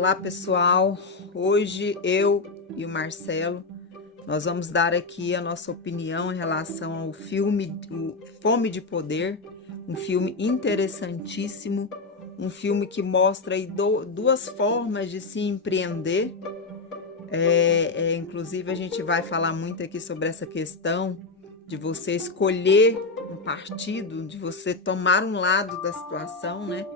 Olá pessoal, hoje eu e o Marcelo, nós vamos dar aqui a nossa opinião em relação ao filme Fome de Poder, um filme interessantíssimo, um filme que mostra aí duas formas de se empreender. Inclusive a gente vai falar muito aqui sobre essa questão de você escolher um partido, de você tomar um lado da situação, né?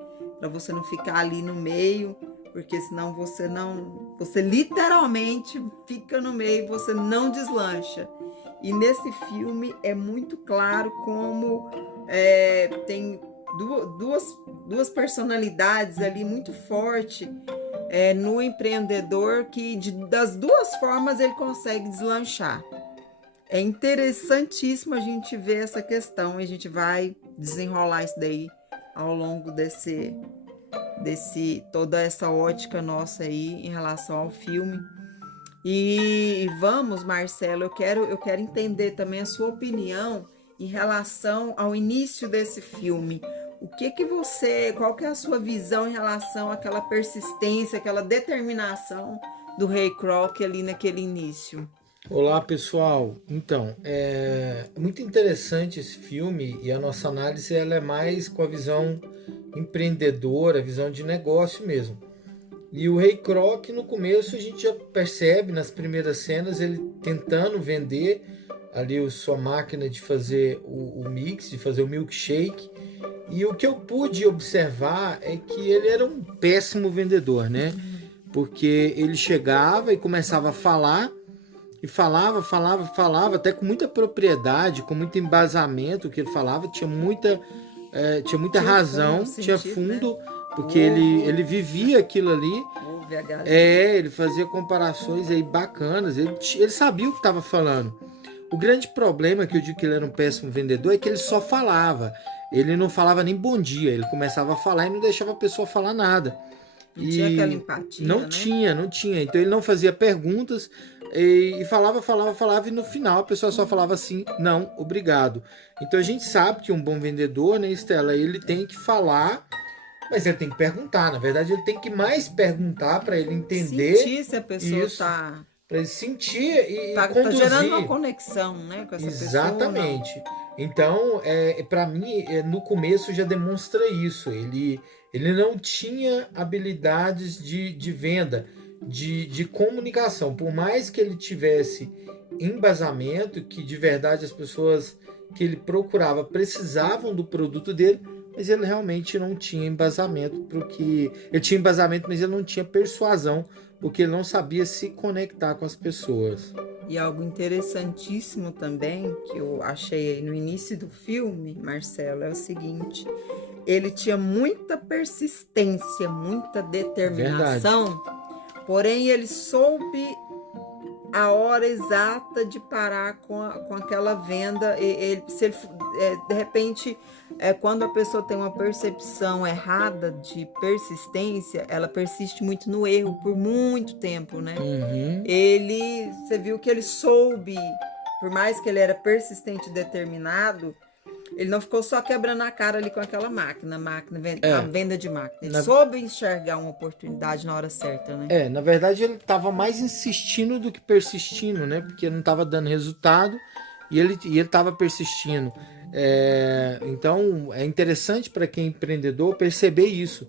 Para você não ficar ali no meio, porque senão você literalmente fica no meio, você não deslancha. E nesse filme é muito claro como tem duas personalidades ali muito fortes no empreendedor, que das duas formas ele consegue deslanchar. É interessantíssimo a gente ver essa questão e a gente vai desenrolar isso daí ao longo toda essa ótica nossa aí em relação ao filme. E vamos, Marcelo, eu quero entender também a sua opinião em relação ao início desse filme. Qual que é a sua visão em relação àquela persistência, aquela determinação do Ray Kroc ali naquele início? Olá pessoal, então é muito interessante esse filme e a nossa análise ela é mais com a visão empreendedora, a visão de negócio mesmo. E o Ray Kroc no começo a gente já percebe nas primeiras cenas ele tentando vender ali a sua máquina de fazer o mix, de fazer o milkshake. E o que eu pude observar é que ele era um péssimo vendedor, né? Porque ele chegava e começava a falar e falava, até com muita propriedade, com muito embasamento. O que ele falava tinha muita razão, tinha fundo, né? Porque ele vivia aquilo ali. Ele fazia comparações aí bacanas, ele sabia o que estava falando. O grande problema, que eu digo que ele era um péssimo vendedor, é que ele só falava. Ele não falava nem bom dia, ele começava a falar e não deixava a pessoa falar nada. Não tinha aquela empatia, não, né? Não tinha. Então ele não fazia perguntas e falava, e no final a pessoa só falava assim, não, obrigado. Então a gente sabe que um bom vendedor, né, Estela, ele tem que falar, mas ele tem que perguntar. Na verdade, ele tem que mais perguntar para ele entender. Sentir se a pessoa está... Para ele sentir e Tá conduzir. gerando uma conexão, né, com essa Exatamente. pessoa. Então, para mim, no começo já demonstra isso. Ele não tinha habilidades de venda, de comunicação. Por mais que ele tivesse embasamento, que de verdade as pessoas que ele procurava precisavam do produto dele, mas ele realmente não tinha embasamento, porque ele tinha embasamento, mas ele não tinha persuasão, porque ele não sabia se conectar com as pessoas. E algo interessantíssimo também, que eu achei no início do filme, Marcelo, é o seguinte: ele tinha muita persistência, muita determinação, porém ele soube a hora exata de parar com aquela venda. De repente, quando a pessoa tem uma percepção errada de persistência, ela persiste muito no erro por muito tempo, né? Você viu que ele soube, por mais que ele era persistente e determinado, ele não ficou só quebrando a cara ali com aquela máquina, a venda de máquina. Ele soube enxergar uma oportunidade na hora certa, né? Na verdade ele estava mais insistindo do que persistindo, né? Porque não estava dando resultado e ele estava persistindo. Então é interessante para quem é empreendedor perceber isso.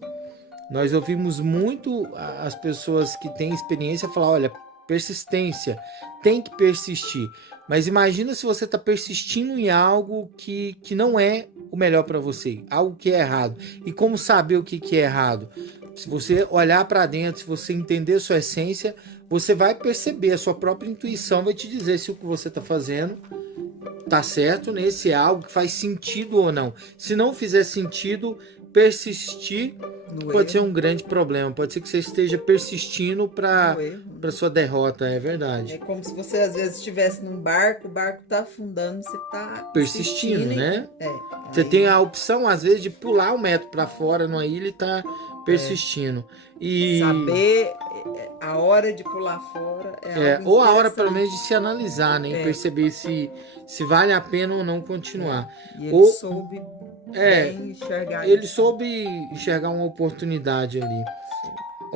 Nós ouvimos muito as pessoas que têm experiência falar, olha, persistência, tem que persistir. Mas imagina se você está persistindo em algo que não é o melhor para você, algo que é errado. E como saber o que é errado? Se você olhar para dentro, se você entender sua essência, você vai perceber, a sua própria intuição vai te dizer se o que você está fazendo tá certo, né? Se é algo que faz sentido ou não. Se não fizer sentido, persistir pode ser um grande problema. Pode ser que você esteja persistindo para sua derrota, é verdade. É como se você às vezes estivesse num barco, o barco tá afundando, você tá persistindo, né? Você aí tem a opção às vezes de pular um metro para fora numa ilha e tá persistindo. E saber a hora de pular fora algo ou a hora pelo menos de se analisar, né? E perceber se vale a pena ou não continuar. E ele soube enxergar ele soube enxergar uma oportunidade ali.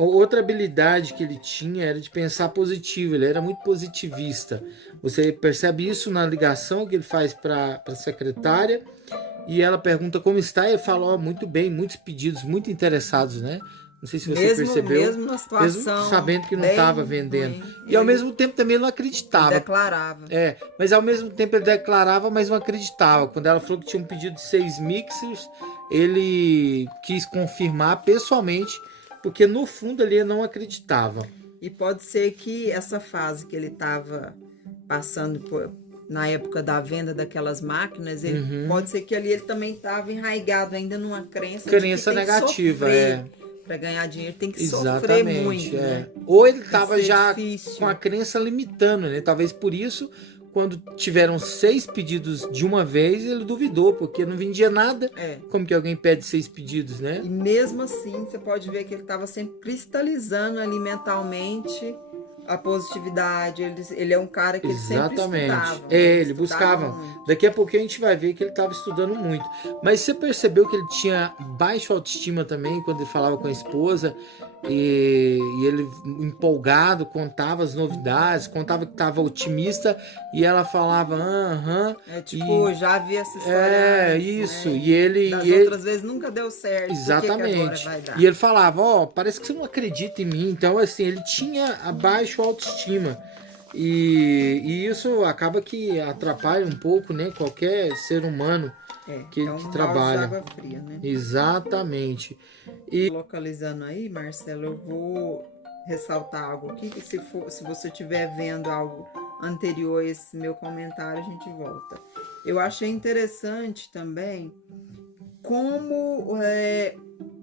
Outra habilidade que ele tinha era de pensar positivo, ele era muito positivista. Você percebe isso na ligação que ele faz para a secretária, e ela pergunta como está, e ele fala, ó, muito bem, muitos pedidos, muito interessados, né? Não sei se você percebeu. Mesmo na situação, mesmo sabendo que não estava vendendo. ruim, E ao mesmo tempo também ele não acreditava. Ele declarava. Mas ao mesmo tempo ele declarava, mas não acreditava. Quando ela falou que tinha um pedido de 6 mixers, ele quis confirmar pessoalmente, porque no fundo ele não acreditava. E pode ser que essa fase que ele estava passando na época da venda daquelas máquinas, pode ser que ali ele também estava enraizado ainda numa crença negativa, para ganhar dinheiro tem que Exatamente, sofrer muito, né? Ou ele estava já difícil. Com a crença limitando, né? Talvez por isso, quando tiveram 6 pedidos de uma vez, ele duvidou, porque não vendia nada. Como que alguém pede 6 pedidos, né? E mesmo assim, você pode ver que ele estava sempre cristalizando ali mentalmente a positividade. Ele é um cara que ele sempre estudava. Ele buscava. Muito. Daqui a pouquinho a gente vai ver que ele estava estudando muito. Mas você percebeu que ele tinha baixa autoestima também quando ele falava com a esposa, e ele empolgado contava as novidades, contava que estava otimista, e ela falava já vi essa história antes, isso, né? e ele outras vezes nunca deu certo. Exatamente. Que agora vai dar? E ele falava, parece que você não acredita em mim. Então assim, ele tinha a baixa autoestima, e isso acaba que atrapalha um pouco, né, qualquer ser humano que trabalha. Água fria, né? Exatamente. E localizando aí, Marcelo, eu vou ressaltar algo aqui, que se você estiver vendo algo anterior a esse meu comentário, a gente volta. Eu achei interessante também como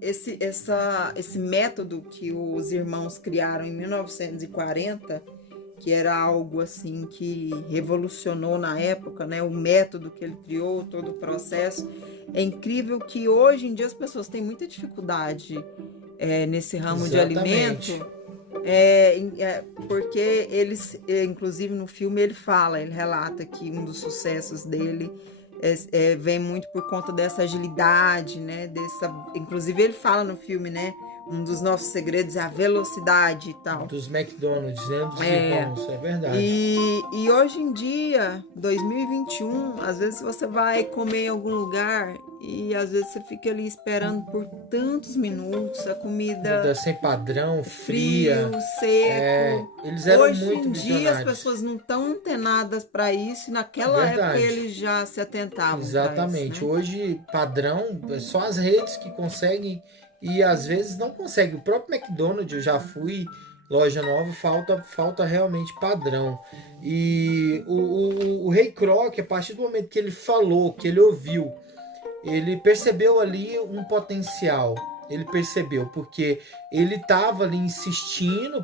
esse método que os irmãos criaram em 1940, que era algo assim que revolucionou na época, né? O método que ele criou, todo o processo. É incrível que hoje em dia as pessoas têm muita dificuldade nesse ramo Exatamente. de alimento, porque eles, inclusive no filme ele relata que um dos sucessos dele vem muito por conta dessa agilidade, né? Inclusive ele fala no filme, né? Um dos nossos segredos é a velocidade e tal. Dos McDonald's, né? Dos irmãos, é verdade. E hoje em dia, 2021, às vezes você vai comer em algum lugar e às vezes você fica ali esperando por tantos minutos a comida sem padrão, fria, frio, seco. Eles eram hoje muito em dia visionários. as pessoas não estão antenadas para isso, e naquela época eles já se atentavam. Exatamente. Isso, né? Hoje, padrão, é só as redes que conseguem, e às vezes não consegue. O próprio McDonald's, eu já fui, loja nova, falta realmente padrão. E o Ray Kroc, a partir do momento que ele falou, que ele ouviu, ele percebeu ali um potencial. Ele percebeu, porque ele estava ali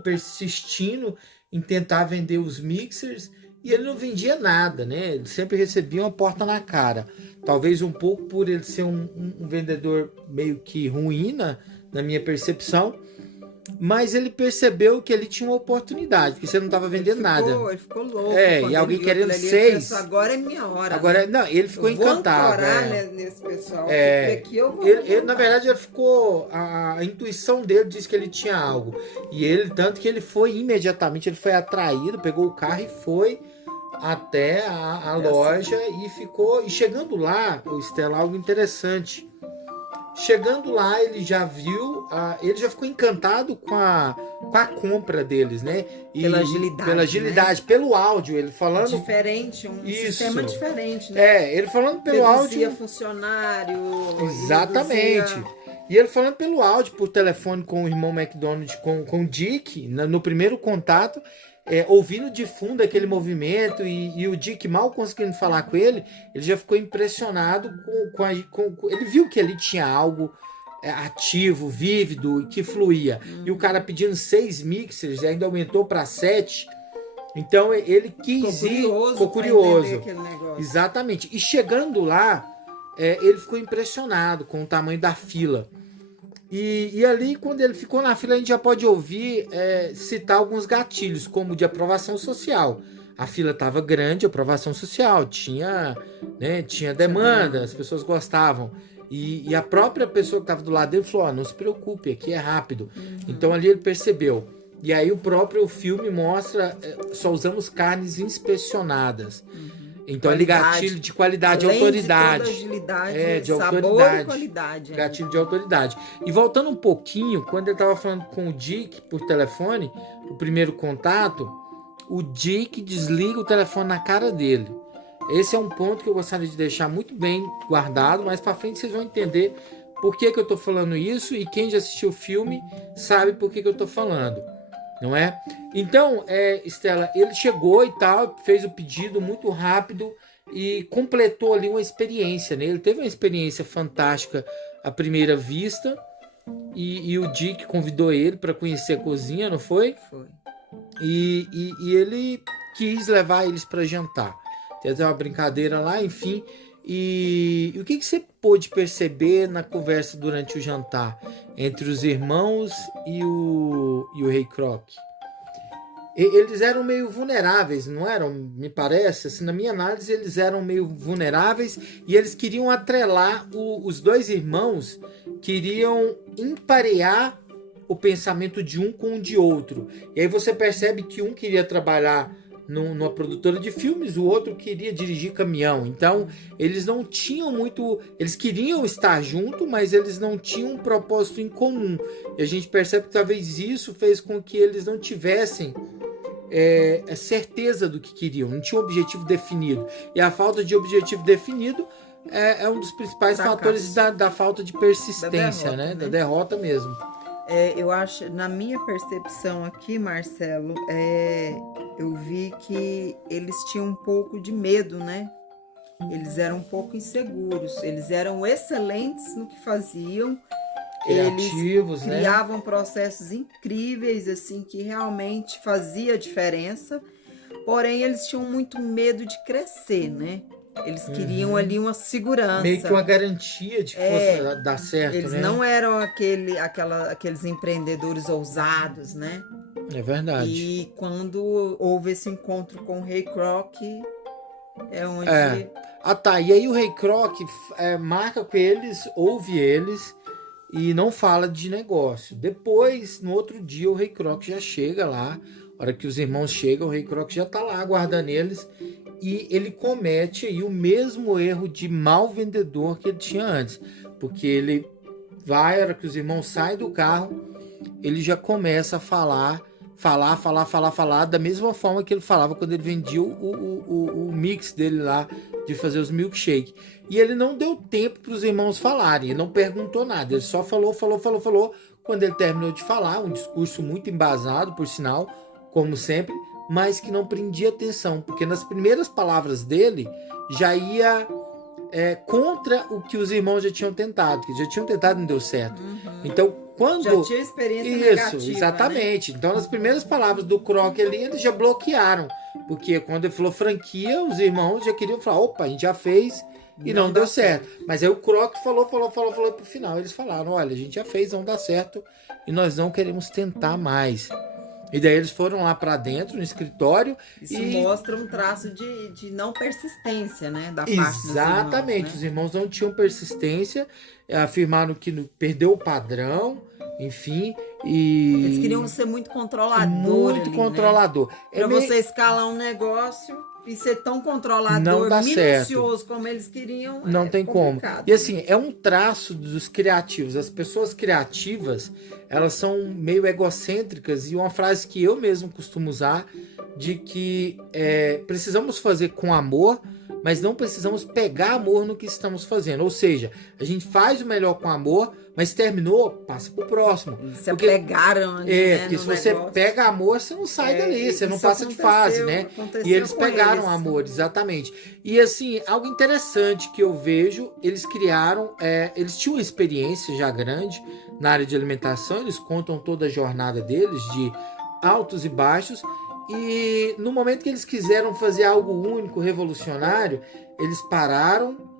persistindo em tentar vender os mixers, e ele não vendia nada, né? Ele sempre recebia uma porta na cara. Talvez um pouco por ele ser um vendedor meio que ruim, na minha percepção. Mas ele percebeu que ele tinha uma oportunidade, porque você não estava vendendo nada. Ele ficou louco. E alguém querendo 6. Pensou, agora é minha hora. Agora, não, ele ficou encantado. Nesse pessoal. Aqui eu vou na verdade, ele ficou. A intuição dele disse que ele tinha algo. E ele, tanto que ele foi imediatamente, ele foi atraído, pegou o carro e foi até a loja e ficou. E chegando lá, o Estela, algo interessante. Chegando lá, ele já viu, ele já ficou encantado com a compra deles, né? Pela agilidade, né? Pelo áudio, ele falando... Diferente, sistema diferente, né? Ele falando pelo áudio... Reduzia funcionário... Exatamente. E ele falando pelo áudio, por telefone com o irmão McDonald, com o Dick, no primeiro contato... ouvindo de fundo aquele movimento, e o Dick mal conseguindo falar com ele já ficou impressionado com ele viu que ele tinha algo ativo, vívido e que fluía. E o cara pedindo 6 mixers e ainda aumentou para 7. Então ele quis ficou curioso. Exatamente. E chegando lá, ele ficou impressionado com o tamanho da fila. E ali, quando ele ficou na fila, a gente já pode ouvir citar alguns gatilhos, como de aprovação social. A fila estava grande, aprovação social, tinha demanda, as pessoas gostavam. E a própria pessoa que estava do lado dele falou, não se preocupe, aqui é rápido. Então ali ele percebeu. E aí o próprio filme mostra, só usamos carnes inspecionadas. Então ali gatilho de qualidade, além autoridade. De toda agilidade, de sabor autoridade. E qualidade. Gatilho de autoridade. E voltando um pouquinho, quando ele estava falando com o Dick por telefone, o primeiro contato, o Dick desliga o telefone na cara dele. Esse é um ponto que eu gostaria de deixar muito bem guardado, mas para frente vocês vão entender por que eu estou falando isso, e quem já assistiu o filme sabe por que eu estou falando, não é? Então, Estela, ele chegou e tal, fez o pedido muito rápido e completou ali uma experiência, né? Ele teve uma experiência fantástica à primeira vista, e o Dick convidou ele para conhecer a cozinha, não foi? Foi. E ele quis levar eles para jantar. Teve uma brincadeira lá, enfim. E o que você pôde perceber na conversa durante o jantar entre os irmãos e o Rei Croc? Eles eram meio vulneráveis, não eram? Me parece, assim, na minha análise, eles eram meio vulneráveis e eles queriam atrelar, os dois irmãos queriam emparear o pensamento de um com o de outro. E aí você percebe que um queria trabalhar numa produtora de filmes, o outro queria dirigir caminhão. Então eles não tinham muito, eles queriam estar junto, mas eles não tinham um propósito em comum, e a gente percebe que talvez isso fez com que eles não tivessem certeza do que queriam, não tinha um objetivo definido, e a falta de objetivo definido é um dos principais fatores da falta de persistência, da derrota, né? Da derrota mesmo. Eu acho, na minha percepção aqui, Marcelo, eu vi que eles tinham um pouco de medo, né? Eles eram um pouco inseguros, eles eram excelentes no que faziam, criativos, eles criavam processos incríveis, assim, que realmente fazia diferença, porém eles tinham muito medo de crescer, né? Eles queriam ali uma segurança. Meio que uma garantia de que fosse dar certo, eles né? não eram aqueles empreendedores ousados, né? É verdade. E quando houve esse encontro com o Rei Croc, é onde... E aí o Rei Croc marca com eles, ouve eles e não fala de negócio. Depois, no outro dia, o Rei Croc já chega lá. A hora que os irmãos chegam, o Rei Croc já tá lá aguardando eles. E ele comete aí o mesmo erro de mau vendedor que ele tinha antes. Porque ele vai, a hora que os irmãos saem do carro, ele já começa a falar da mesma forma que ele falava quando ele vendia o mix dele lá, de fazer os milkshake. E ele não deu tempo para os irmãos falarem, ele não perguntou nada, ele só falou. Quando ele terminou de falar, um discurso muito embasado, por sinal, como sempre, mas que não prendia atenção, porque nas primeiras palavras dele já ia contra o que os irmãos já tinham tentado, que já tinham tentado e não deu certo. Então, quando... Já tinha experiência negativa, Isso, exatamente. Né? Então, nas primeiras palavras do Croc ali, eles já bloquearam, porque quando ele falou franquia, os irmãos já queriam falar, opa, a gente já fez e não deu certo. Mas aí o Croc falou pro final, eles falaram, olha, a gente já fez, não dá certo e nós não queremos tentar mais. E daí eles foram lá para dentro, no escritório. Isso mostra um traço de não persistência, né? Da parte dos irmãos, exatamente, né? Os irmãos não tinham persistência, afirmaram que perdeu o padrão, enfim. Eles queriam ser muito controlador. Muito ali, controlador. Né? Para você escalar um negócio e ser tão controlador, minucioso certo. Como eles queriam, não tem complicado. Como. E assim, é um traço dos criativos. As pessoas criativas, elas são meio egocêntricas, e uma frase que eu mesmo costumo usar, de que precisamos fazer com amor, mas não precisamos pegar amor no que estamos fazendo. Ou seja, a gente faz o melhor com amor, mas terminou, passa pro próximo. Se apegaram ali, né, porque se você pega amor, você não sai dali, você não passa de fase, né? E eles pegaram amor, exatamente. E assim, algo interessante que eu vejo, eles criaram, eles tinham uma experiência já grande na área de alimentação, eles contam toda a jornada deles, de altos e baixos, e no momento que eles quiseram fazer algo único, revolucionário, eles pararam.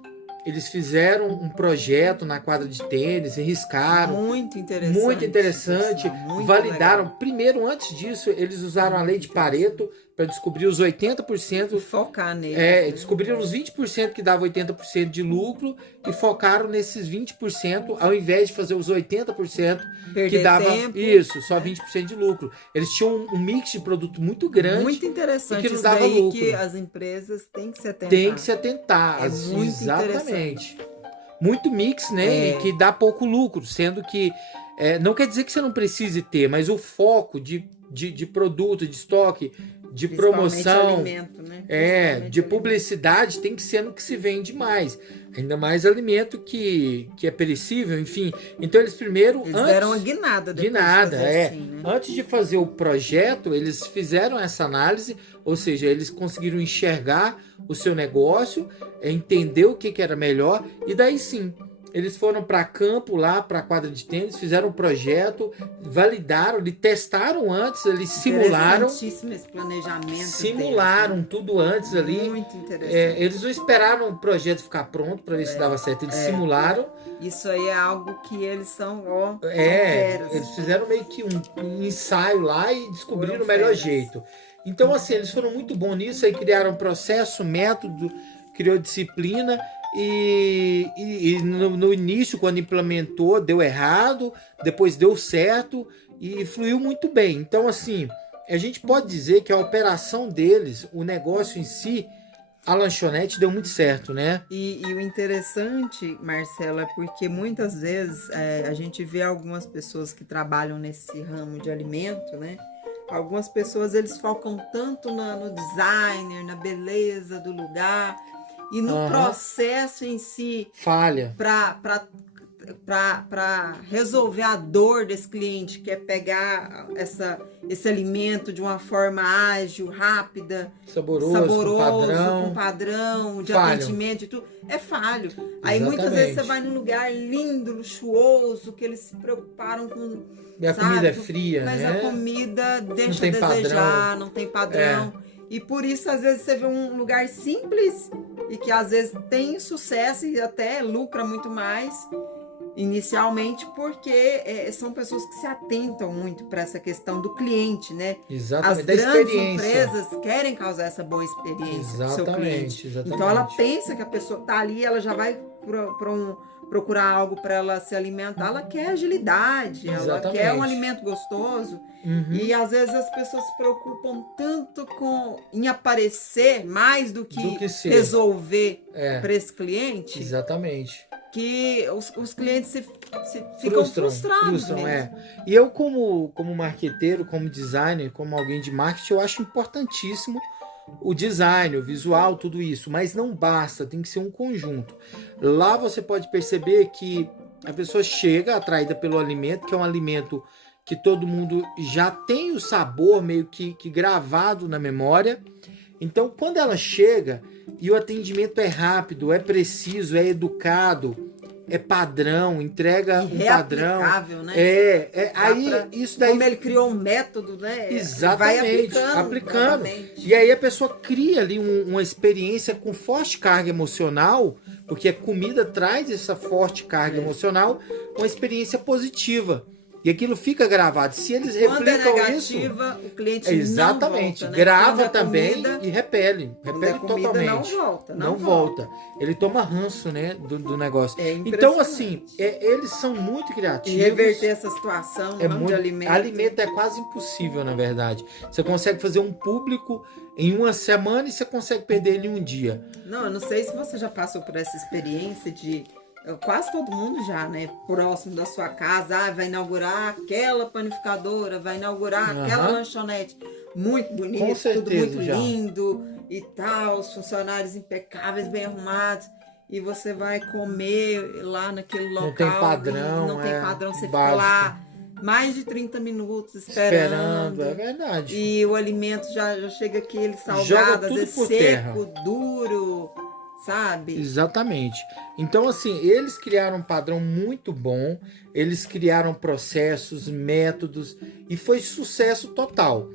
Eles fizeram um projeto na quadra de tênis, arriscaram. Muito interessante. Muito interessante. Muito validaram. legal. Primeiro, antes disso, eles usaram a lei de Pareto para descobrir os 80%. E focar nele. Descobriram os 20% que dava 80% de lucro e focaram nesses 20%, ao invés de fazer os 80% que dava tempo, só 20% de lucro. Eles tinham um mix de produto muito grande. Muito interessante. E que não dava lucro. Que as empresas têm que se atentar. Tem que se atentar. Muito exatamente. Muito mix, né? E que dá pouco lucro, sendo que não quer dizer que você não precise ter, mas o foco de produto, de estoque, de promoção, alimento, né? de publicidade tem que ser no que se vende mais. Ainda mais alimento que é perecível, enfim. Então eles primeiro... Eles deram uma guinada depois de fazer assim, né? Antes de fazer o projeto, eles fizeram essa análise, ou seja, eles conseguiram enxergar o seu negócio, entender o que era melhor, e daí sim, eles foram para campo lá, para a quadra de tênis, fizeram um projeto, validaram, testaram antes, eles simularam. Interessantíssimo esse planejamento. Simularam tudo antes ali. Muito interessante. Eles não esperaram o projeto ficar pronto para ver se dava certo, eles simularam. Isso aí é algo que eles são, eles fizeram meio que um ensaio lá e descobriram o melhor jeito. Então, assim, eles foram muito bons nisso, aí criaram processo, método, criou disciplina. E no início, quando implementou, deu errado, depois deu certo e fluiu muito bem. Então, assim, a gente pode dizer que a operação deles, o negócio em si, a lanchonete deu muito certo, né? E o interessante, Marcelo, é porque muitas vezes a gente vê algumas pessoas que trabalham nesse ramo de alimento, né? Algumas pessoas, eles focam tanto no designer, na beleza do lugar... E no processo em si, falha para resolver a dor desse cliente, que é pegar esse alimento de uma forma ágil, rápida, saboroso com padrão de atendimento e tudo, é falho. Aí muitas vezes você vai num lugar lindo, luxuoso, que eles se preocuparam com... E a comida é fria, mas né? Mas a comida deixa a desejar, não tem padrão. E por isso, às vezes, você vê um lugar simples e que, às vezes, tem sucesso e até lucra muito mais inicialmente, porque são pessoas que se atentam muito para essa questão do cliente, né? Exatamente, as da grandes experiência. Empresas querem causar essa boa experiência pro seu cliente. Exatamente. Então, ela pensa que a pessoa está ali, ela já vai procurar algo para ela se alimentar, ela quer agilidade, ela quer um alimento gostoso. E às vezes as pessoas se preocupam tanto em aparecer mais do que resolver para esse cliente. Exatamente. Que os clientes ficam frustrados. E eu, como marqueteiro, como designer, como alguém de marketing, eu acho importantíssimo o design, o visual, tudo isso, mas não basta, tem que ser um conjunto. Lá você pode perceber que a pessoa chega atraída pelo alimento, que é um alimento que todo mundo já tem o sabor meio que gravado na memória. Então, quando ela chega e o atendimento é rápido, é preciso, é educado, é padrão, entrega um padrão. Né? Aí isso daí. Como ele criou um método, né? Exatamente. Vai aplicando. E aí a pessoa cria ali uma experiência com forte carga emocional, porque a comida traz essa forte carga emocional, uma experiência positiva. E aquilo fica gravado. Se eles replicam negativa, o cliente exatamente, não volta, né? grava também e repele. Repele totalmente. Não volta. Ele toma ranço, né, do negócio. Então, assim, eles são muito criativos. E reverter essa situação de alimento. Alimento é quase impossível, na verdade. Você consegue fazer um público em uma semana e você consegue perder ele em um dia. Não, eu não sei se você já passou por essa experiência de... Quase todo mundo já, né? Próximo da sua casa, vai inaugurar aquela panificadora, vai inaugurar aquela lanchonete. Muito bonito, com certeza, tudo muito lindo e tal, os funcionários impecáveis, bem arrumados. E você vai comer lá naquele local. Não tem padrão. Não tem padrão, você básico. fica lá mais de 30 minutos esperando. É verdade. E o alimento já chega aquele salgado, às vezes seco, duro. Sabe? Exatamente. Então, assim, eles criaram um padrão muito bom, eles criaram processos, métodos, e foi sucesso total.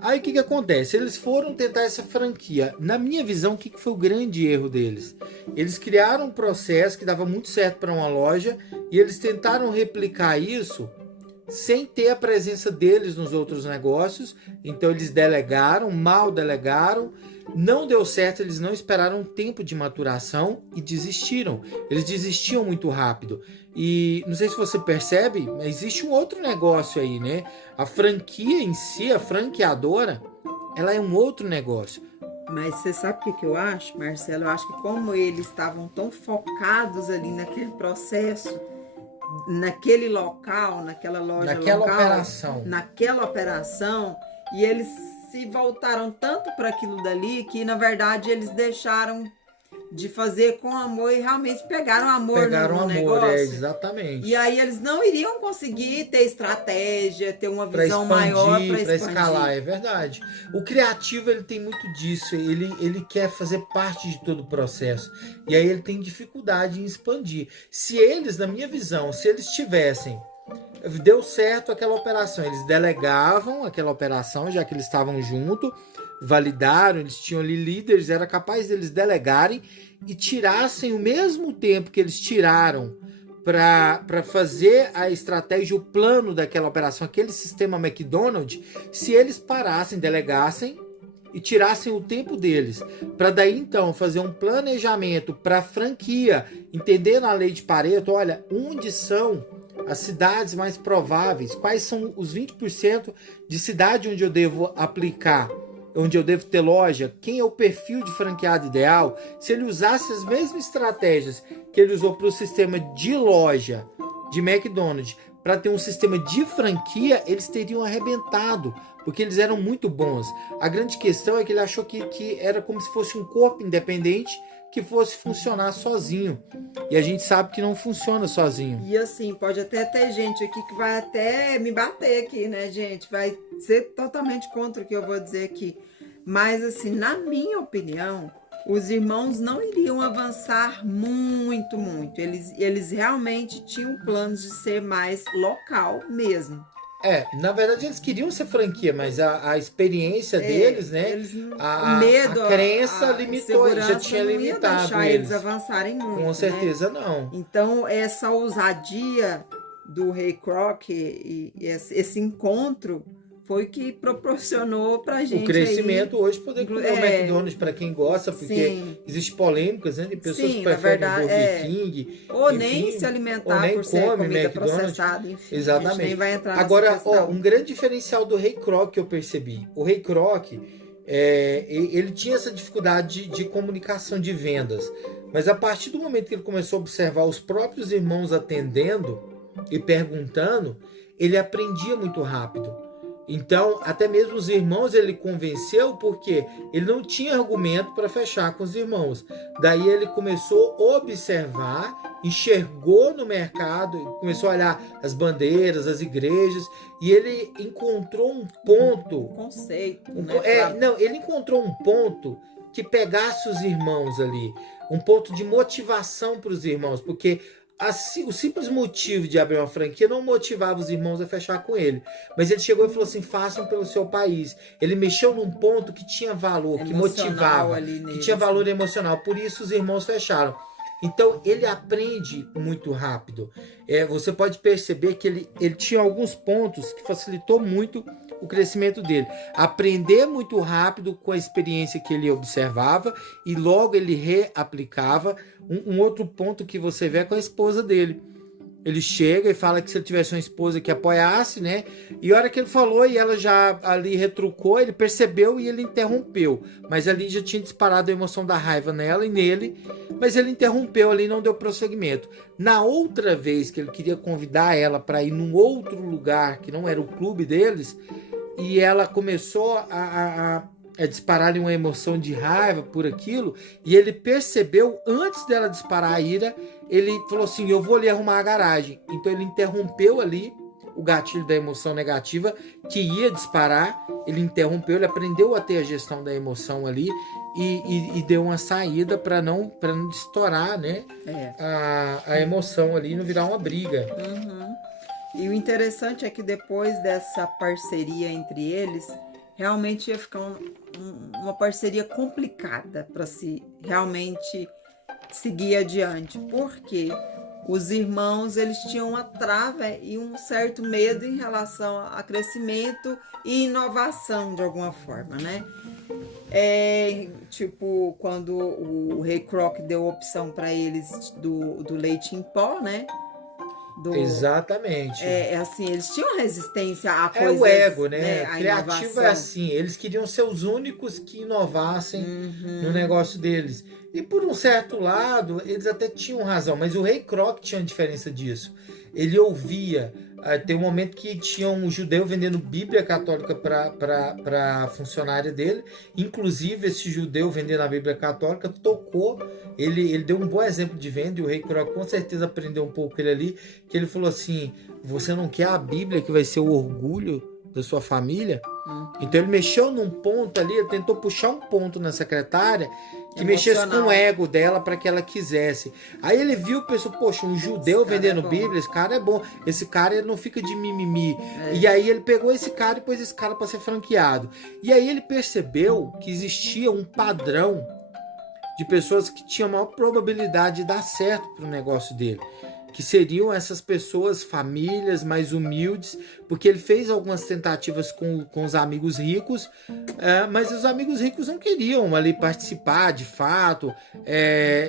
Aí o que acontece? Eles foram tentar essa franquia. Na minha visão, o que foi o grande erro deles? Eles criaram um processo que dava muito certo para uma loja, e eles tentaram replicar isso sem ter a presença deles nos outros negócios. Então eles delegaram, mal delegaram, não deu certo, eles não esperaram um tempo de maturação e desistiram. Eles desistiam muito rápido. E não sei se você percebe, mas existe um outro negócio aí, né? A franquia em si, a franqueadora, ela é um outro negócio. Mas você sabe o que eu acho, Marcelo? Eu acho que como eles estavam tão focados ali naquele processo, naquele local, naquela loja naquela operação, e eles se voltaram tanto para aquilo dali que, na verdade, eles deixaram de fazer com amor e realmente pegaram amor no negócio. Exatamente. E aí eles não iriam conseguir ter estratégia, ter uma visão maior para escalar, é verdade. O criativo, ele tem muito disso, ele quer fazer parte de todo o processo. E aí ele tem dificuldade em expandir. Se eles, na minha visão, se eles tivessem deu certo aquela operação, eles delegavam aquela operação, já que eles estavam junto, validaram, eles tinham ali líderes, era capaz deles delegarem e tirassem o mesmo tempo que eles tiraram para fazer a estratégia, o plano daquela operação, aquele sistema McDonald's, se eles parassem, delegassem e tirassem o tempo deles, para daí então fazer um planejamento para a franquia, entendendo a lei de Pareto, olha, onde são as cidades mais prováveis, quais são os 20% de cidade onde eu devo aplicar, onde eu devo ter loja, quem é o perfil de franqueado ideal. Se ele usasse as mesmas estratégias que ele usou para o sistema de loja de McDonald's, para ter um sistema de franquia, eles teriam arrebentado, porque eles eram muito bons. A grande questão é que ele achou que era como se fosse um corpo independente que fosse funcionar sozinho. E a gente sabe que não funciona sozinho. E assim, pode até ter gente aqui que vai até me bater aqui, né, gente? Vai ser totalmente contra o que eu vou dizer aqui. Mas assim, na minha opinião, os irmãos não iriam avançar muito. Eles realmente tinham planos de ser mais local mesmo. Na verdade eles queriam ser franquia, mas a experiência deles, né? O medo, a crença limitou, já tinha limitado eles avançarem muito. Com certeza, né? não. Então essa ousadia do Ray Kroc e esse encontro foi que proporcionou pra gente o crescimento aí, hoje, poder comer o McDonald's para quem gosta, porque existe polêmicas, né, de pessoas que preferem o Burger King, ou enfim, nem se alimentar por ser comida processada, enfim. Exatamente. Nem vai entrar agora, um grande diferencial do Ray Kroc que eu percebi, o Ray Kroc, ele tinha essa dificuldade de comunicação, de vendas, mas a partir do momento que ele começou a observar os próprios irmãos atendendo e perguntando, ele aprendia muito rápido. Então, até mesmo os irmãos ele convenceu, porque ele não tinha argumento para fechar com os irmãos. Daí ele começou a observar, enxergou no mercado, começou a olhar as bandeiras, as igrejas, e ele encontrou um ponto... conceito, ele encontrou um ponto que pegasse os irmãos ali, um ponto de motivação para os irmãos, porque... o simples motivo de abrir uma franquia não motivava os irmãos a fechar com ele. Mas ele chegou e falou assim, façam pelo seu país. Ele mexeu num ponto que tinha valor, que motivava, que tinha valor emocional. Por isso os irmãos fecharam. Então ele aprende muito rápido. Você pode perceber que ele tinha alguns pontos que facilitou muito o crescimento dele. Aprender muito rápido com a experiência que ele observava e logo ele reaplicava. Um outro ponto que você vê é com a esposa dele. Ele chega e fala que se ele tivesse uma esposa que apoiasse, né? E a hora que ele falou e ela já ali retrucou, ele percebeu e ele interrompeu. Mas ali já tinha disparado a emoção da raiva nela e nele, mas ele interrompeu ali e não deu prosseguimento. Na outra vez que ele queria convidar ela para ir num outro lugar que não era o clube deles, e ela começou a disparar uma emoção de raiva por aquilo, e ele percebeu, antes dela disparar a ira, ele falou assim, eu vou ali arrumar a garagem. Então ele interrompeu ali o gatilho da emoção negativa que ia disparar, ele interrompeu, ele aprendeu a ter a gestão da emoção ali e deu uma saída para não estourar, né, a emoção ali e não virar uma briga. E o interessante é que depois dessa parceria entre eles, realmente ia ficar uma parceria complicada para se realmente seguir adiante. Por quê? os irmãos, eles tinham uma trava e um certo medo em relação a crescimento e inovação, de alguma forma, né? Tipo, quando o Rei Croc deu opção para eles do leite em pó, né? Exatamente. Assim, eles tinham resistência a coisas... É o ego, né? A Criativo inovação. é assim, eles queriam ser os únicos que inovassem no negócio deles. E por um certo lado, eles até tinham razão, mas o Rei Croc tinha diferença disso. Ele ouvia, tem um momento que tinha um judeu vendendo Bíblia católica para funcionária dele, inclusive esse judeu vendendo a Bíblia católica tocou, ele deu um bom exemplo de venda, e o Rei Croc com certeza aprendeu um pouco ele ali, que ele falou assim, você não quer a Bíblia que vai ser o orgulho da sua família? Então ele mexeu num ponto ali, ele tentou puxar um ponto na secretária que mexesse com o ego dela para que ela quisesse. Aí ele viu, pensou, poxa, um judeu vendendo Bíblia, esse cara é bom, esse cara ele não fica de mimimi. E aí ele pegou esse cara e pôs esse cara para ser franqueado. E aí ele percebeu que existia um padrão de pessoas que tinham maior probabilidade de dar certo para o negócio dele, que seriam essas pessoas, famílias mais humildes, porque ele fez algumas tentativas com os amigos ricos, mas os amigos ricos não queriam ali participar de fato,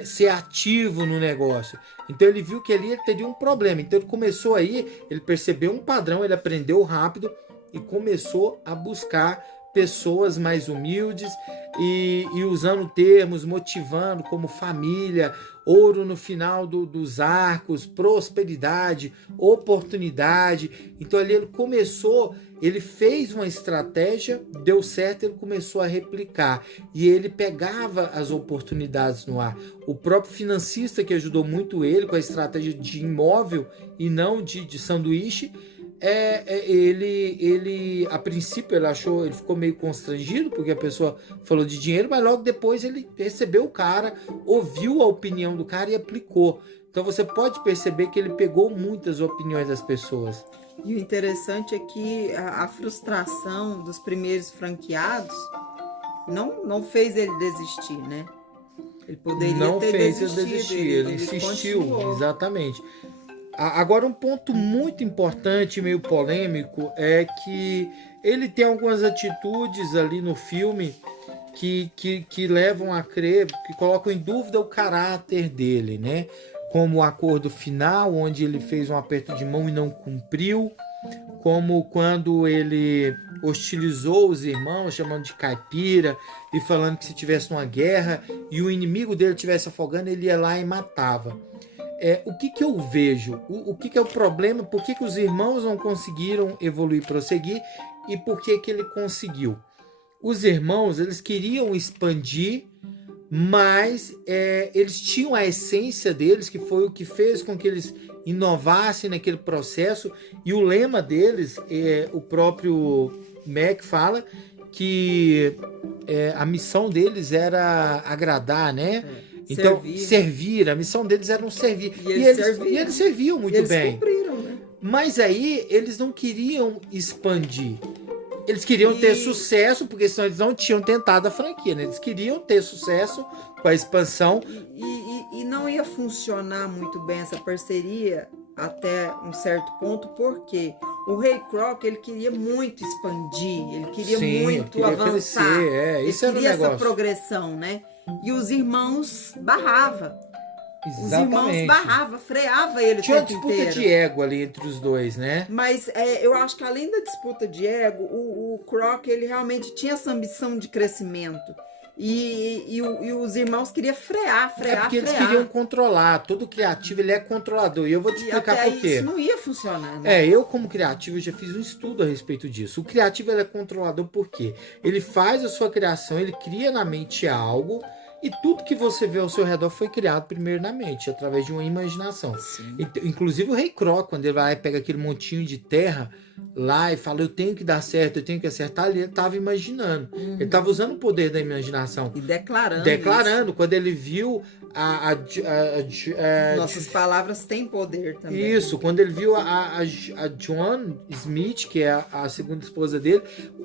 ser ativo no negócio. Então ele viu que ali ele teria um problema. Então ele começou aí, ele percebeu um padrão, ele aprendeu rápido e começou a buscar pessoas mais humildes e usando termos, motivando como família, ouro no final dos arcos, prosperidade, oportunidade. Então ali ele começou, ele fez uma estratégia, deu certo, ele começou a replicar e ele pegava as oportunidades no ar. O próprio financista que ajudou muito ele com a estratégia de imóvel e não de sanduíche, ele a princípio ele ficou meio constrangido porque a pessoa falou de dinheiro, mas logo depois ele recebeu o cara, ouviu a opinião do cara e aplicou. Então você pode perceber que ele pegou muitas opiniões das pessoas. E o interessante é que a frustração dos primeiros franqueados não fez ele desistir, né? Ele poderia ter desistido. Ele insistiu, continuou. Exatamente. Agora, um ponto muito importante, meio polêmico, é que ele tem algumas atitudes ali no filme que levam a crer, que colocam em dúvida o caráter dele, né? Como o acordo final, onde ele fez um aperto de mão e não cumpriu, como quando ele hostilizou os irmãos, chamando de caipira e falando que se tivesse uma guerra e o inimigo dele estivesse afogando, ele ia lá e matava. O que eu vejo? O que é o problema? Por que os irmãos não conseguiram evoluir, prosseguir? E por que ele conseguiu? Os irmãos, eles queriam expandir, mas eles tinham a essência deles, que foi o que fez com que eles inovassem naquele processo. E o lema deles, o próprio Mac fala, que a missão deles era agradar, né? Então, servir, a missão deles era servir. E eles serviam muito bem. Eles cumpriram, né? Mas aí, eles não queriam expandir. Eles queriam ter sucesso, porque senão eles não tinham tentado a franquia, né? Eles queriam ter sucesso com a expansão. E não ia funcionar muito bem essa parceria até um certo ponto, porque o Rei Croc, ele queria muito expandir, ele queria muito avançar. Crescer, isso ele queria essa progressão, né? E os irmãos barravam. Exatamente. Os irmãos barravam, freava ele o tempo inteiro. Tinha uma disputa de ego ali entre os dois, né? Mas eu acho que além da disputa de ego, o Croc, ele realmente tinha essa ambição de crescimento. E os irmãos queriam frear. Porque eles queriam controlar. Todo criativo, ele é controlador. E eu vou te explicar por quê. Isso não ia funcionar, né? Eu como criativo, já fiz um estudo a respeito disso. O criativo, ele é controlador por quê? Ele faz a sua criação, ele cria na mente algo, e tudo que você vê ao seu redor foi criado primeiro na mente, através de uma imaginação. Inclusive o Rei Croc, quando ele vai lá e pega aquele montinho de terra lá e fala, eu tenho que dar certo, eu tenho que acertar, ele estava imaginando. Ele estava usando o poder da imaginação. E declarando. Declarando. Quando ele viu nossas palavras têm poder também. Isso, quando ele viu a Joan Smith, que é a segunda esposa dele,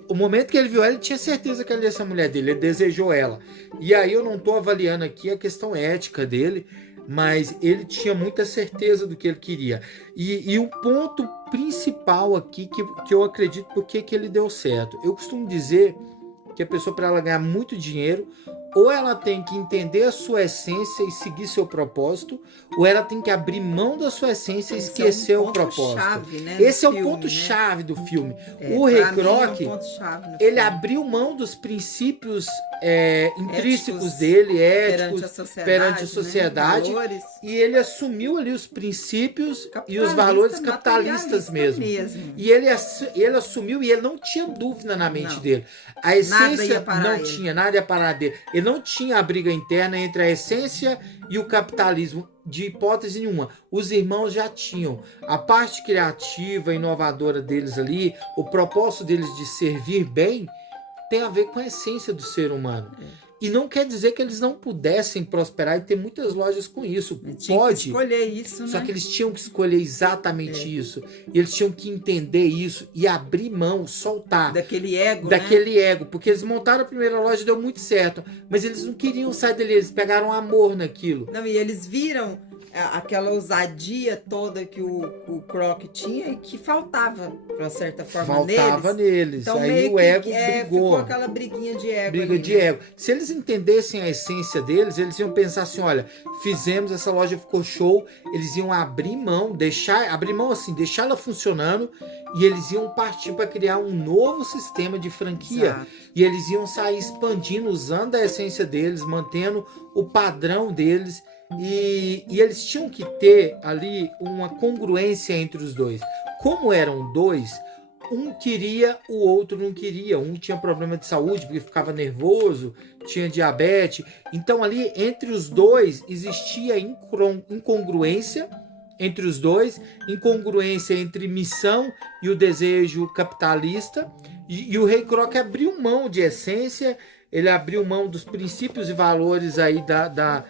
o momento que ele viu ela, ele tinha certeza que ela ia ser a mulher dele, ele desejou ela. E aí eu não estou avaliando aqui a questão ética dele, mas ele tinha muita certeza do que ele queria. E o ponto principal aqui que eu acredito porque que ele deu certo. Eu costumo dizer que a pessoa, para ela ganhar muito dinheiro, ou ela tem que entender a sua essência e seguir seu propósito, ou ela tem que abrir mão da sua essência e esquecer o propósito. Chave, né, esse é o filme, ponto-chave do filme. É, O Ray pra mim, Kroc, é um ponto-chave no ele filme. abriu mão dos princípios intrínsecos Éticos dele, perante a sociedade, né, valores. e ele assumiu ali os princípios e os valores capitalistas mesmo. E ele assumiu e ele não tinha dúvida na mente dele. A essência não tinha, nada ia parar dele. Ele não tinha a briga interna entre a essência e o capitalismo, de hipótese nenhuma. Os irmãos já tinham a parte criativa, inovadora deles ali, o propósito deles de servir bem, tem a ver com a essência do ser humano. E não quer dizer que eles não pudessem prosperar e ter muitas lojas com isso. Pode. Que escolher isso, né? Só que eles tinham que escolher exatamente isso. E eles tinham que entender isso e abrir mão, soltar. Daquele ego, Daquele ego. Porque eles montaram a primeira loja e deu muito certo. Mas eles não queriam sair dali. Eles pegaram amor naquilo. Não, e eles viram aquela ousadia toda que o Kroc tinha e que faltava, de uma certa forma, faltava neles. Então, aí o ego brigou. Ficou aquela briguinha de ego. Briga ali, de ego. Se eles entendessem a essência deles, eles iam pensar assim, olha, fizemos, essa loja ficou show, eles iam abrir mão, deixar ela funcionando, e eles iam partir para criar um novo sistema de franquia. Exato. E eles iam sair expandindo, usando a essência deles, mantendo o padrão deles. E eles tinham que ter ali uma congruência entre os dois. Como eram dois, um queria, o outro não queria. Um tinha problema de saúde porque ficava nervoso, tinha diabetes. Então ali entre os dois existia incongruência entre os dois, incongruência entre missão e o desejo capitalista. E o Ray Kroc abriu mão de essência, ele abriu mão dos princípios e valores aí da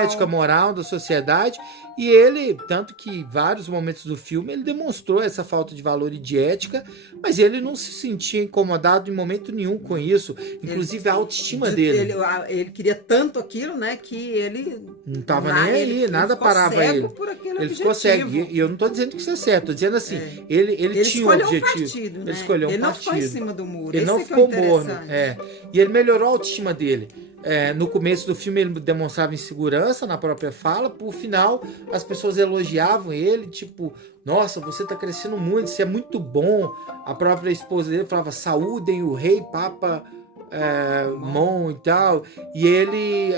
ética moral da sociedade, e ele, tanto que em vários momentos do filme ele demonstrou essa falta de valor e de ética, mas ele não se sentia incomodado em momento nenhum com isso, inclusive a autoestima dele. Ele queria tanto aquilo, né, que ele não estava nem aí, nada parava ele. Ele ficou cego, e eu não estou dizendo que isso é certo, estou dizendo assim, ele tinha um objetivo, né? Ele escolheu um partido. Ele não ficou em cima do muro. Ele não ficou morno, e ele melhorou a autoestima dele. No começo do filme ele demonstrava insegurança na própria fala, por final as pessoas elogiavam ele, tipo, nossa, você tá crescendo muito, você é muito bom. A própria esposa dele falava, saúdem o rei, papa Mon e tal, e ele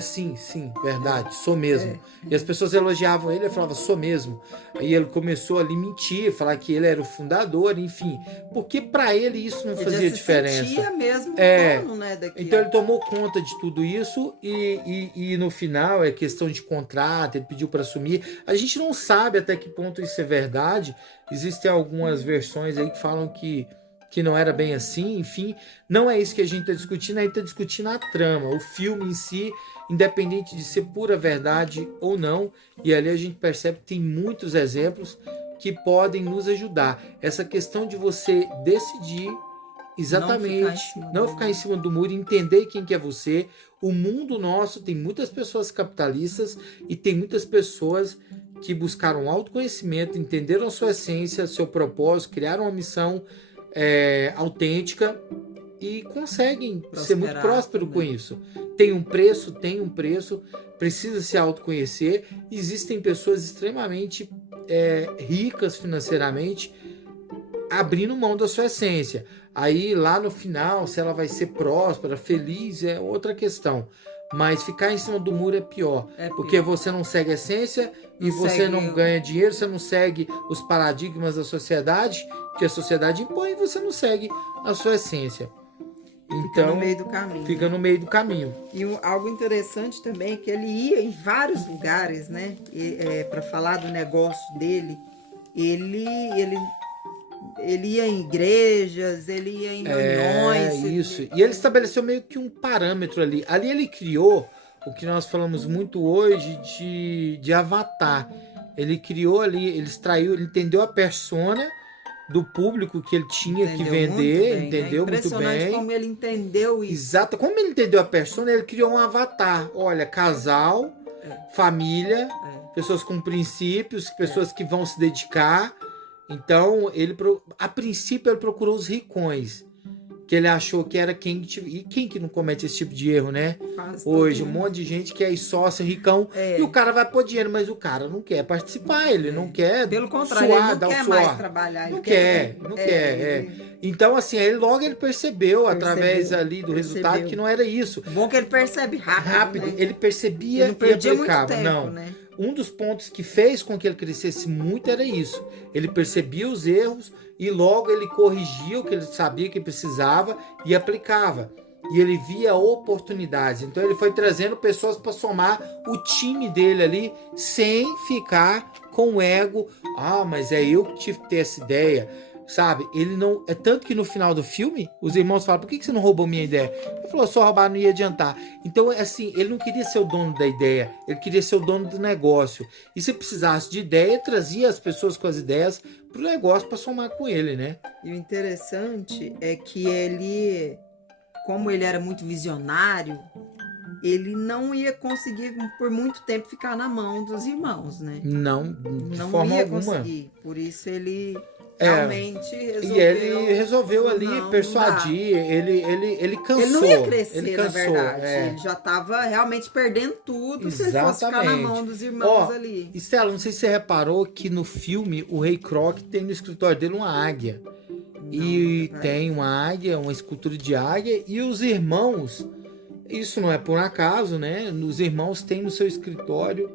sim, verdade, sou mesmo. E as pessoas elogiavam ele, ele falava, sou mesmo. Aí ele começou ali mentir, falar que ele era o fundador, enfim, porque para ele isso não fazia diferença. Sentia mesmo dono, né, daquilo. Então ele tomou conta de tudo isso e no final é questão de contrato, ele pediu para assumir. A gente não sabe até que ponto isso é verdade. Existem algumas versões aí que falam que não era bem assim, enfim, não é isso que a gente está discutindo, a gente está discutindo a trama, o filme em si, independente de ser pura verdade ou não, e ali a gente percebe que tem muitos exemplos que podem nos ajudar. Essa questão de você decidir exatamente, não ficar em cima do muro, entender quem que é você. O mundo nosso tem muitas pessoas capitalistas e tem muitas pessoas que buscaram autoconhecimento, entenderam a sua essência, seu propósito, criaram uma missão autêntica e conseguem ser muito próspero com isso. Tem um preço, precisa se autoconhecer. Existem pessoas extremamente ricas financeiramente abrindo mão da sua essência. Aí lá no final, se ela vai ser próspera, feliz, é outra questão. Mas ficar em cima do muro é pior. Porque você não segue a essência e você não ganha dinheiro, você não segue os paradigmas da sociedade, que a sociedade impõe, e você não segue a sua essência. Então, fica no meio do caminho. E algo interessante também é que ele ia em vários lugares, né? Para falar do negócio dele. Ele ia em igrejas, ele ia em reuniões. Isso. E ele estabeleceu meio que um parâmetro ali. Ali ele criou o que nós falamos muito hoje de avatar. Ele criou ali, ele entendeu a persona do público que ele tinha que Entendeu vender, muito bem, entendeu né? muito Impressionante bem. como ele entendeu isso. Exato, como ele entendeu a persona, ele criou um avatar. Olha, casal, família, pessoas com princípios, pessoas que vão se dedicar. Então, a princípio, ele procurou os ricões, que ele achou que era quem... E quem que não comete esse tipo de erro, né? Hoje, um monte de gente que é sócio, ricão, e o cara vai pôr dinheiro, mas o cara não quer participar, ele não quer Pelo contrário, suar, ele não dar quer o suor. mais trabalhar. Não quer. Então, assim, aí logo ele percebeu através ali do resultado que não era isso. Bom que ele percebe rápido. Né? Ele percebia ele não perdia e aplicava. Muito tempo, né? Um dos pontos que fez com que ele crescesse muito era isso. Ele percebia os erros e logo ele corrigia o que ele sabia que precisava e aplicava. E ele via oportunidades. Então ele foi trazendo pessoas para somar o time dele ali, sem ficar com o ego. Ah, mas é eu que tive que ter essa ideia. Sabe? Ele não. É tanto que no final do filme, os irmãos falam: por que você não roubou minha ideia? Ele falou: só roubar não ia adiantar. Então, assim, ele não queria ser o dono da ideia, ele queria ser o dono do negócio. E se precisasse de ideia, trazia as pessoas com as ideias pro negócio para somar com ele, né? E o interessante é que ele, como ele era muito visionário, ele não ia conseguir por muito tempo ficar na mão dos irmãos, né? Não, de forma ia alguma. Conseguir. Por isso ele realmente resolveu. E ele resolveu ali persuadir, ele cansou. Ele não ia crescer, ele cansou, na verdade. Ele já estava realmente perdendo tudo. Exatamente. Se ele fosse ficar na mão dos irmãos ali. Estela, não sei se você reparou que no filme o Rei Croc tem no escritório dele uma águia. Tem uma águia, uma escultura de águia, e os irmãos, isso não é por acaso, né? Os irmãos têm no seu escritório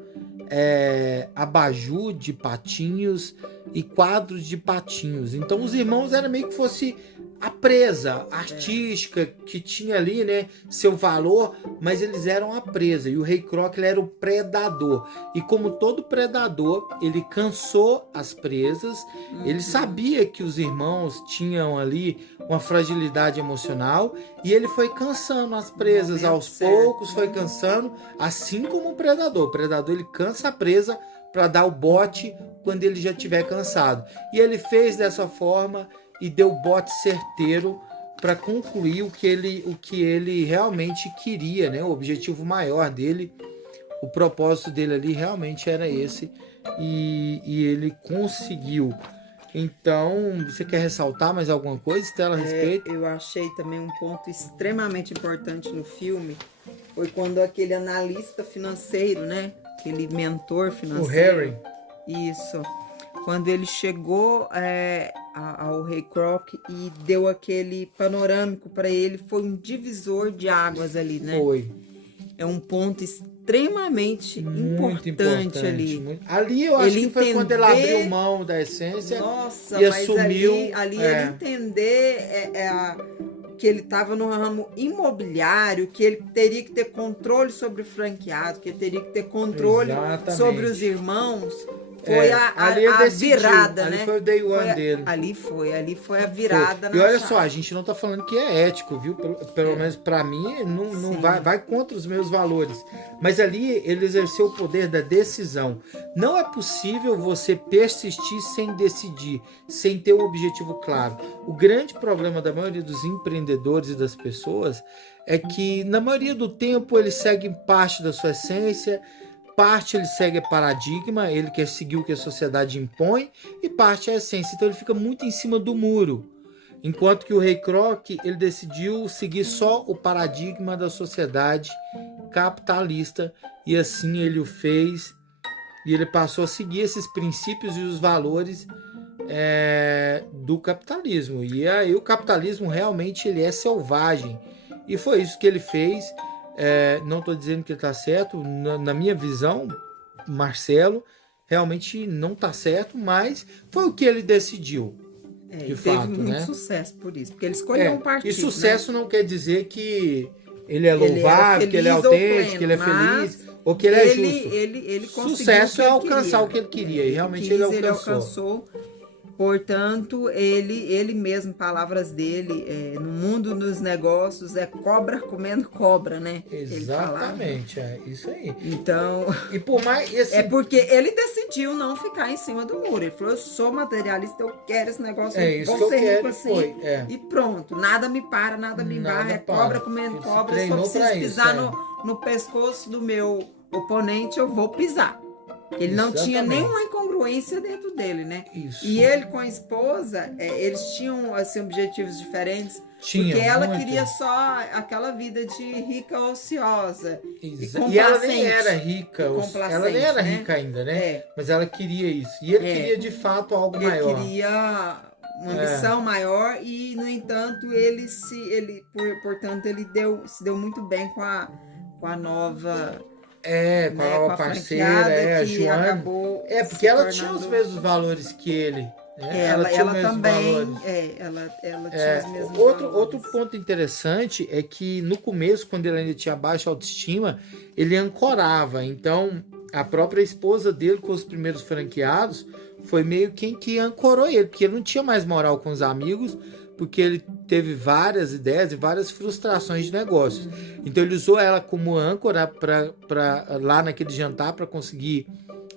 abajur de patinhos e quadros de patinhos. Então os irmãos era meio que fosse a presa artística que tinha ali, né, seu valor, mas eles eram a presa. E o Rei Croc, ele era o predador. E como todo predador, ele cansou as presas. Ele sabia que os irmãos tinham ali uma fragilidade emocional e ele foi cansando as presas aos poucos, foi cansando, assim como o predador. O predador, ele cansa a presa para dar o bote quando ele já estiver cansado. E ele fez dessa forma e deu o bote certeiro para concluir o que ele realmente queria, né? O objetivo maior dele, o propósito dele ali realmente era esse, e ele conseguiu. Então, você quer ressaltar mais alguma coisa, Estela, a respeito? Eu achei também um ponto extremamente importante no filme, foi quando aquele analista financeiro, né? Aquele mentor financeiro. O Harry. Isso. Quando ele chegou ao Rei Croc e deu aquele panorâmico para ele, foi um divisor de águas ali, né? Foi. É um ponto extremamente importante ali. Ali eu acho que foi quando ele abriu mão da essência. Nossa, e mas assumiu. Ali ele entender que ele estava no ramo imobiliário, que ele teria que ter controle sobre o franqueado, que ele teria que ter controle sobre os irmãos. Foi a virada, né? Ali foi o day one dele. Ali foi a virada. E olha só, a gente não tá falando que é ético, viu? Pelo menos pra mim, não vai contra os meus valores. Mas ali ele exerceu o poder da decisão. Não é possível você persistir sem decidir, sem ter um objetivo claro. O grande problema da maioria dos empreendedores e das pessoas é que, na maioria do tempo, eles seguem parte da sua essência, parte ele segue paradigma, ele quer seguir o que a sociedade impõe, e parte é a essência. Então ele fica muito em cima do muro. Enquanto que o Rei Croc, ele decidiu seguir só o paradigma da sociedade capitalista, e assim ele o fez, e ele passou a seguir esses princípios e os valores do capitalismo. E aí o capitalismo realmente ele é selvagem, e foi isso que ele fez. Não estou dizendo que ele está certo, na minha visão, Marcelo, realmente não está certo, mas foi o que ele decidiu. De fato, teve muito sucesso por isso, porque ele escolheu um partido. E sucesso não quer dizer que ele é louvável, que ele é autêntico, que ele é feliz, ou que ele é justo. Ele conseguiu sucesso é alcançar o que ele queria, e realmente ele alcançou. portanto, ele mesmo, palavras dele, no mundo dos negócios é cobra comendo cobra, né? Exatamente, é isso aí. Então, e por mais esse... é porque ele decidiu não ficar em cima do muro. Ele falou, eu sou materialista, eu quero esse negócio, isso vou que eu ser quero, rico assim, e pronto, nada me para, nada me barra, é cobra comendo cobra, se eu preciso pisar no pescoço do meu oponente, eu vou pisar. Ele não tinha nenhuma incongruência dentro dele, né? Isso. E ele com a esposa, eles tinham assim, objetivos diferentes. Porque ela queria só aquela vida de rica ociosa. E ela nem era rica. Ela nem era rica ainda, né? Mas ela queria isso. E ele queria de fato algo maior. Ele queria uma ambição maior e, no entanto, portanto, ele se deu muito bem com a nova... com a nova parceira, a Joana. Porque ela tinha os mesmos valores que ele. Né? Ela também. Ela tinha os mesmos valores. Outro ponto interessante é que no começo, quando ele ainda tinha baixa autoestima, ele ancorava. Então, a própria esposa dele, com os primeiros franqueados, foi meio que ancorou ele, porque ele não tinha mais moral com os amigos, porque ele teve várias ideias e várias frustrações de negócios. Então ele usou ela como âncora para lá naquele jantar para conseguir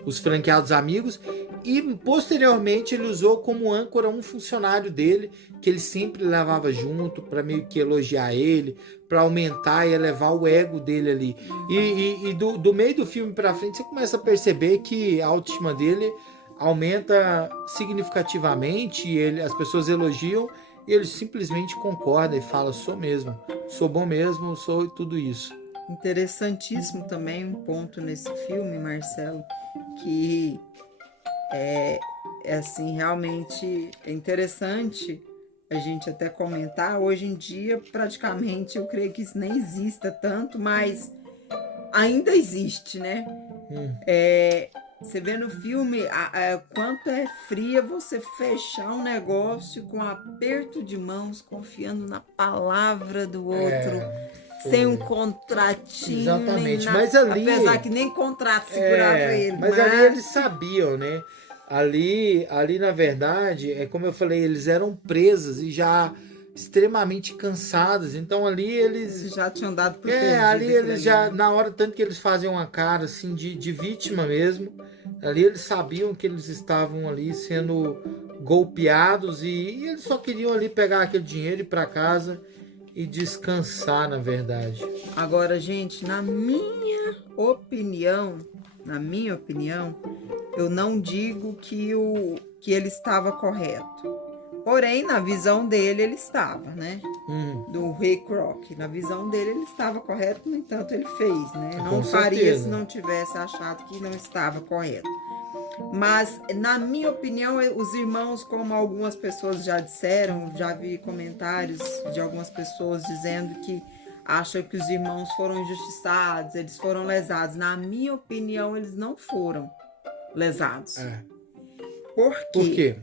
os franqueados amigos, e posteriormente ele usou como âncora um funcionário dele que ele sempre levava junto para meio que elogiar ele, para aumentar e elevar o ego dele ali. E do meio do filme para frente você começa a perceber que a autoestima dele aumenta significativamente, as pessoas elogiam e ele simplesmente concorda e fala, sou mesmo, sou bom mesmo, sou tudo isso. Interessantíssimo também um ponto nesse filme, Marcelo, que é assim, realmente é interessante a gente até comentar. Hoje em dia, praticamente, eu creio que isso nem exista tanto, mas ainda existe, né? Você vê no filme quanto é fria você fechar um negócio com um aperto de mãos, confiando na palavra do outro, sem um contratinho. Exatamente. Mas ali, apesar que nem contrato segurava ele. Mas ali eles sabiam, né? Ali, na verdade, como eu falei, eles eram presos e já extremamente cansados. Então ali eles já tinham dado por ali eles já, na hora, tanto que eles faziam uma cara assim de vítima mesmo, ali eles sabiam que eles estavam ali sendo golpeados e eles só queriam ali pegar aquele dinheiro e ir para casa e descansar, na verdade. Agora, gente, na minha opinião, eu não digo que ele estava correto. Porém, na visão dele, ele estava, né? Do Ray Kroc. Na visão dele, ele estava correto, no entanto, ele fez, né? Não faria se não tivesse achado que não estava correto. Mas, na minha opinião, os irmãos, como algumas pessoas já disseram, já vi comentários de algumas pessoas dizendo que acham que os irmãos foram injustiçados, eles foram lesados. Na minha opinião, eles não foram lesados. Por quê?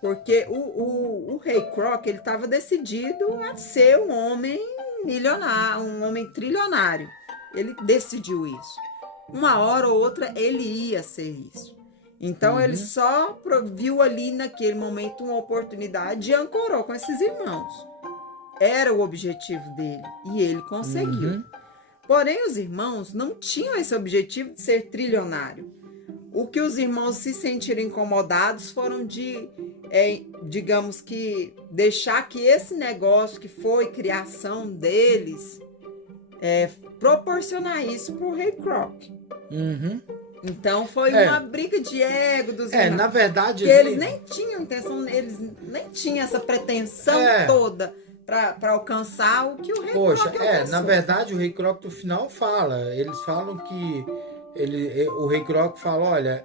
Porque o Ray Kroc, ele estava decidido a ser um homem milionário, um homem trilionário. Ele decidiu isso. Uma hora ou outra, ele ia ser isso. Então, ele só viu ali, naquele momento, uma oportunidade e ancorou com esses irmãos. Era o objetivo dele. E ele conseguiu. Porém, os irmãos não tinham esse objetivo de ser trilionário. O que os irmãos se sentiram incomodados foram de, digamos que, deixar que esse negócio que foi criação deles, proporcionar isso para o Ray Kroc. Então foi uma briga de ego dos irmãos. Na verdade... Porque eles nem tinham intenção, eles nem tinham essa pretensão toda para alcançar o que o Ray Kroc alcançou. Na verdade, o Ray Kroc no final fala, eles falam que o Ray Kroc fala, olha,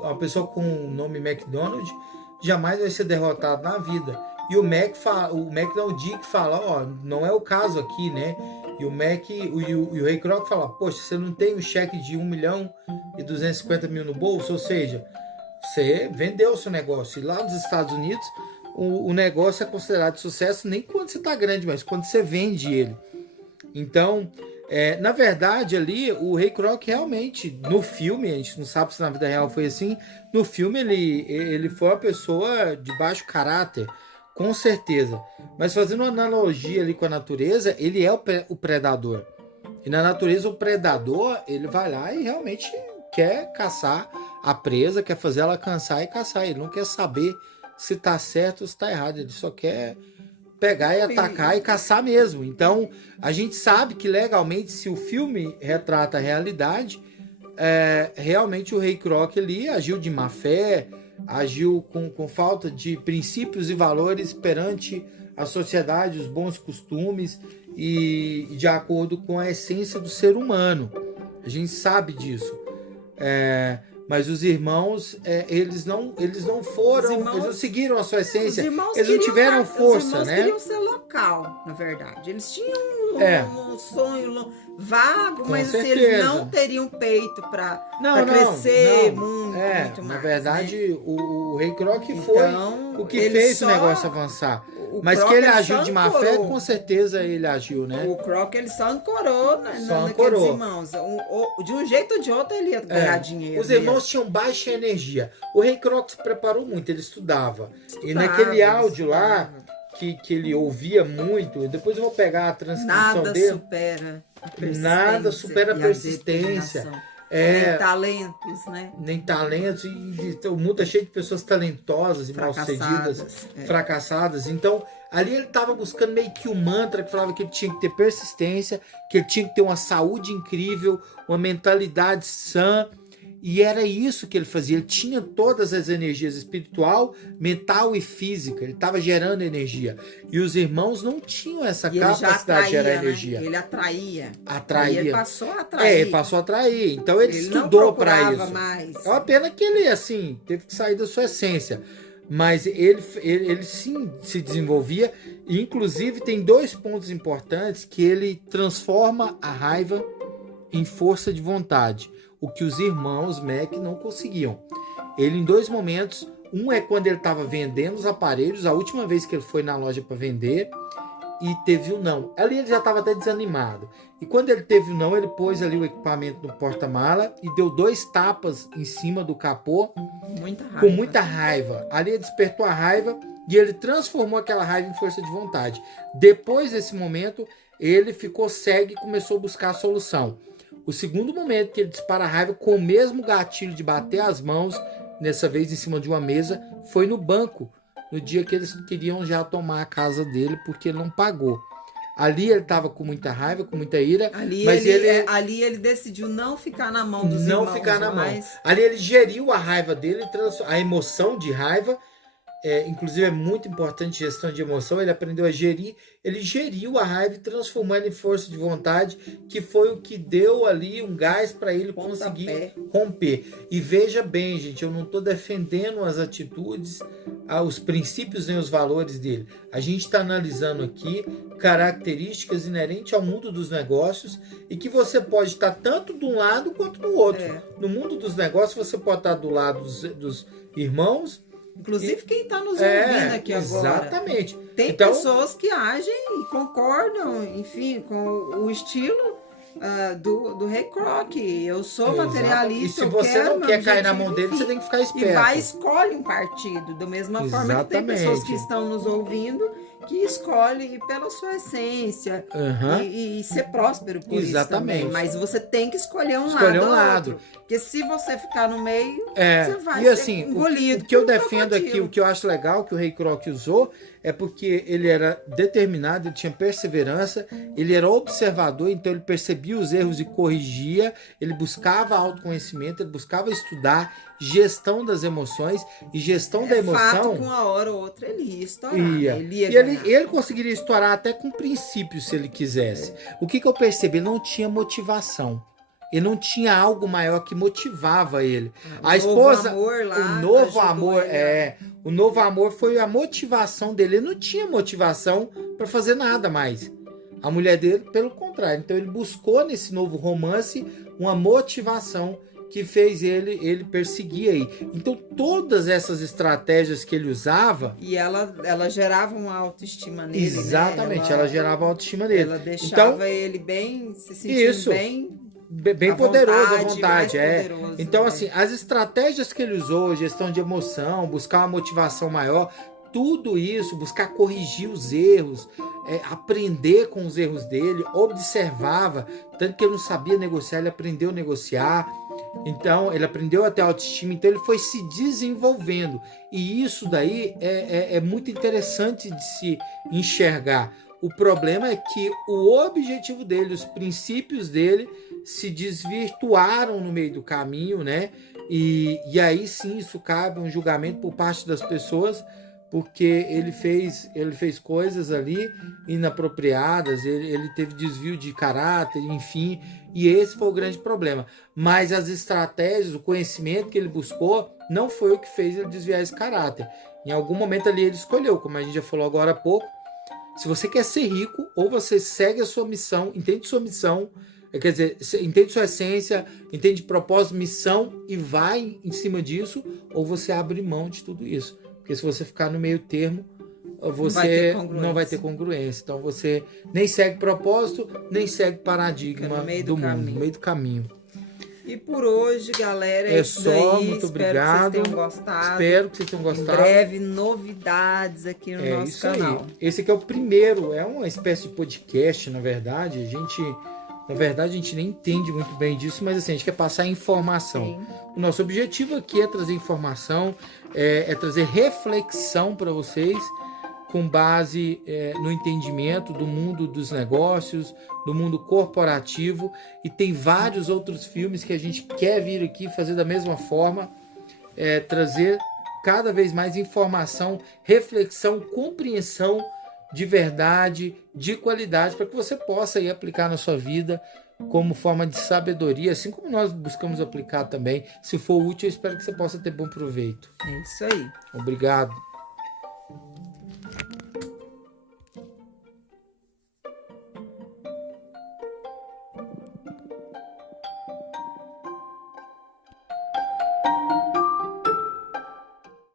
uma pessoa com o nome McDonald jamais vai ser derrotado na vida. E o Dick fala, não é o caso aqui, né? E o Ray Kroc fala, poxa, você não tem um cheque de 1.250.000 no bolso? Ou seja, você vendeu o seu negócio. E lá nos Estados Unidos, o negócio é considerado sucesso nem quando você está grande, mas quando você vende ele. Então, Na verdade, ali, o Rei Croc realmente, no filme, a gente não sabe se na vida real foi assim, no filme ele foi uma pessoa de baixo caráter, com certeza. Mas fazendo uma analogia ali com a natureza, ele é o predador. E na natureza, o predador, ele vai lá e realmente quer caçar a presa, quer fazer ela cansar e caçar. Ele não quer saber se tá certo ou se tá errado, ele só quer pegar e atacar e caçar mesmo. Então, a gente sabe que legalmente, se o filme retrata a realidade, realmente o Rei Croc ali agiu de má fé, agiu com falta de princípios e valores perante a sociedade, os bons costumes e de acordo com a essência do ser humano. A gente sabe disso. Mas os irmãos, eles não foram, eles não seguiram a sua essência, eles não tiveram força, os irmãos né? queriam ser local, na verdade. Eles tinham um sonho vago, Com mas assim, certeza. eles não teriam peito para crescer muito mais. Na verdade, né? o Rei Croc foi o que fez o negócio avançar. Mas Croc, que ele agiu de má fé, com certeza ele agiu, né? O Croc, ele só ancorou naqueles irmãos. De um jeito ou de outro, ele ia ganhar dinheiro. Os irmãos tinham baixa energia. O Rei Croc se preparou muito, ele estudava. E naquele áudio lá, que ele ouvia muito, depois eu vou pegar a transcrição dele. Nada supera a persistência. Nem talentos, né? Nem talentos. E o mundo é cheio de pessoas talentosas e mal-sucedidas, fracassadas. Então, ali ele estava buscando meio que um mantra que falava que ele tinha que ter persistência, que ele tinha que ter uma saúde incrível, uma mentalidade sã. E era isso que ele fazia. Ele tinha todas as energias espiritual, mental e física. Ele estava gerando energia. E os irmãos não tinham essa capacidade de gerar energia. Ele atraía. Atraía. Ele passou a atrair. Ele passou a atrair. Então ele estudou para isso. Mais. É uma pena que ele, assim, teve que sair da sua essência. Mas ele sim se desenvolvia. E, inclusive, tem 2 pontos importantes que ele transforma a raiva em força de vontade. O que os irmãos Mac não conseguiam. Ele, em 2 momentos, um é quando ele estava vendendo os aparelhos, a última vez que ele foi na loja para vender, e teve um não. Ali ele já estava até desanimado. E quando ele teve um não, ele pôs ali o equipamento no porta-mala e deu 2 tapas em cima do capô, com muita raiva. Ali ele despertou a raiva e ele transformou aquela raiva em força de vontade. Depois desse momento, ele ficou cego e começou a buscar a solução. O segundo momento que ele dispara a raiva com o mesmo gatilho de bater as mãos, dessa vez em cima de uma mesa, foi no banco, no dia que eles queriam já tomar a casa dele porque ele não pagou. Ali ele estava com muita raiva, com muita ira, ali ele decidiu não ficar na mão dos irmãos. Não ficar na mão. Ali ele geriu a raiva dele, a emoção de raiva. Inclusive é muito importante gestão de emoção. Ele aprendeu a gerir, ele geriu a raiva e transformou ela em força de vontade, que foi o que deu ali um gás para ele conseguir romper. E veja bem, gente, eu não estou defendendo as atitudes, os princípios nem os valores dele. A gente está analisando aqui características inerentes ao mundo dos negócios e que você pode estar tanto de um lado quanto do outro. No mundo dos negócios você pode estar do lado dos irmãos. Inclusive quem está nos ouvindo aqui agora. Exatamente. Tem pessoas que agem e concordam, enfim, com o estilo do Rei Croc. Eu sou materialista. E se você não quer cair na mão dele, você tem que ficar esperto. E vai e escolhe um partido. Da mesma forma que tem pessoas que estão nos ouvindo que escolhem pela sua essência e ser próspero por isso também. Mas você tem que escolher um lado. Porque se você ficar no meio, você vai ser engolido. O que eu defendo aqui, o que eu acho legal que o Rei Croc usou, é porque ele era determinado, ele tinha perseverança, ele era observador, então ele percebia os erros e corrigia, ele buscava autoconhecimento, ele buscava estudar, gestão das emoções e gestão da emoção. Fato que uma hora ou outra ele ia estourar. Ele conseguiria estourar até com princípios se ele quisesse. O que eu percebi? Ele não tinha motivação. Ele não tinha algo maior que motivava ele. A esposa, o novo amor foi a motivação dele. Ele não tinha motivação para fazer nada mais. A mulher dele, pelo contrário. Então ele buscou nesse novo romance uma motivação que fez ele perseguir aí. Então, todas essas estratégias que ele usava... E ela gerava uma autoestima nele, exatamente, né? Ela gerava a autoestima nele. Ela deixava então, ele se sentindo bem poderoso à vontade. Poderoso, então, assim, as estratégias que ele usou, gestão de emoção, buscar uma motivação maior, tudo isso, buscar corrigir os erros, aprender com os erros dele, observava, tanto que ele não sabia negociar, ele aprendeu a negociar, então ele aprendeu a ter autoestima, então ele foi se desenvolvendo, e isso daí é muito interessante de se enxergar. O problema é que o objetivo dele, os princípios dele se desvirtuaram no meio do caminho, né? E aí sim isso cabe um julgamento por parte das pessoas, porque ele fez coisas ali inapropriadas, ele teve desvio de caráter, enfim, e esse foi o grande problema. Mas as estratégias, o conhecimento que ele buscou, não foi o que fez ele desviar esse caráter. Em algum momento ali ele escolheu, como a gente já falou agora há pouco, se você quer ser rico, ou você segue a sua missão, entende sua missão, quer dizer, entende sua essência, entende propósito, missão e vai em cima disso, ou você abre mão de tudo isso. Porque se você ficar no meio termo, você não vai ter congruência. Então você nem segue propósito, nem segue paradigma do mundo, no meio do caminho. E por hoje, galera, é isso só. daí. Muito obrigado. Espero que vocês tenham gostado. Espero que vocês tenham gostado. Em breve, novidades aqui no nosso canal. Aí. Esse aqui é o primeiro, é uma espécie de podcast, na verdade. Na verdade, a gente nem entende muito bem disso, mas assim, a gente quer passar informação. Sim. O nosso objetivo aqui é trazer informação, é trazer reflexão para vocês, com base no entendimento do mundo dos negócios, do mundo corporativo, e tem vários outros filmes que a gente quer vir aqui fazer da mesma forma, trazer cada vez mais informação, reflexão, compreensão de verdade, de qualidade, para que você possa aí aplicar na sua vida como forma de sabedoria, assim como nós buscamos aplicar também. Se for útil, eu espero que você possa ter bom proveito. É isso aí. Obrigado.